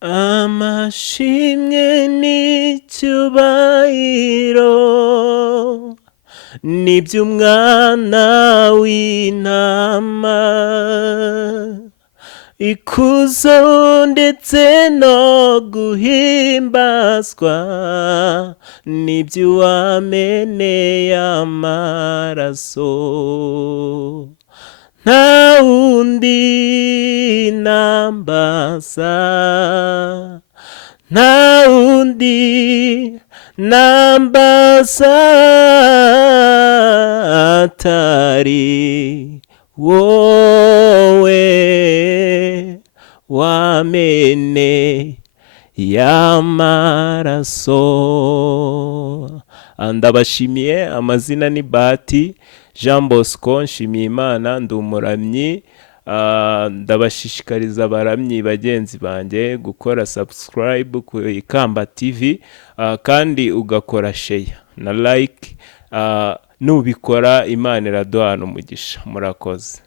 amashimwe n'icyubahiro n'iby'umwana w'intama, ikuzo ndetse no guhimbazwa n'iby'uwameneye amaraso. Nta wundi nambaza, nta wundi nambaza atari wowe wamene y'amaraso. Ndabashimiye, amazina ni Bahati Jean Bosco, nshimiye Imana, ndi umuramyi. Ndabashishikariza abaramyi bagenzi banjye gukora subscribe ku Ikamba TV, kandi ugakora share na like. Nubikora Imana iraduhana umugisha. Murakoze.